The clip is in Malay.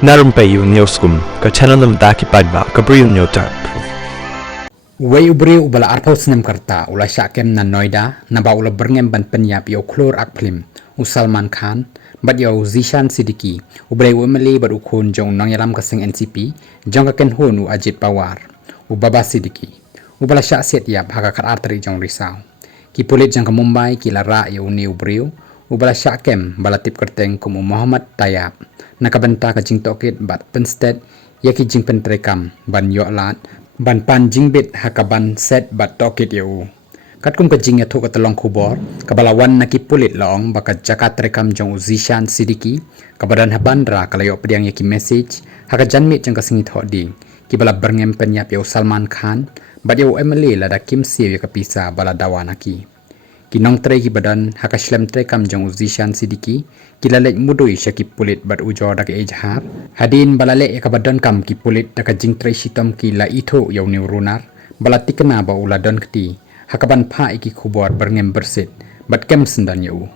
Narumpayu Neoskum, ka Chananam Daki Padva, Gabriel Nyotarp. Way ubri ubala arpaw sinem karta ula syakem na Noida na ba ula berngem ban penyap yo klor akplim Salman Khan bat yo Zishan Siddiqui ublay umeli bat ukun jong nang yalam kasing NCP jong ka ken hon u Ajit Pawar u Baba Siddiqui ubala syak set yap haka kat arteri jong Risau ki pulit jang ke Mumbai ki lara yo ni ubriu ubala syakem balatip kerteng kum Muhammad Tayyab nakabenta ka jing tokit bat pensted yaki jing pentrekam ban yo lat ban pan jingbit hakaban set bat tokit yo kat kum ka jing ya thuk ka talong khubor kabalawan nakipulit laong bakat jakat rekam jong Zishan Siddiqui kabadan habandra kalayo pediang yaki message haka janmit jang ka singit hoding ki bala berngem penyap yo Salman Khan bat yo Emily lada kim siw ya kapisa bala dawanaki kinong tre ki badan haka shlem tre kam jong Zishan Siddiqui kilalek mudui syaki pulit bat ujo dak ejhar hadin balale ka badan kam ki pulit dak jing tre sitom ki la itho yaw neuronar balati kena ba uladon kti hakaban pha iki khubor berngem bersit bat kem sendan yau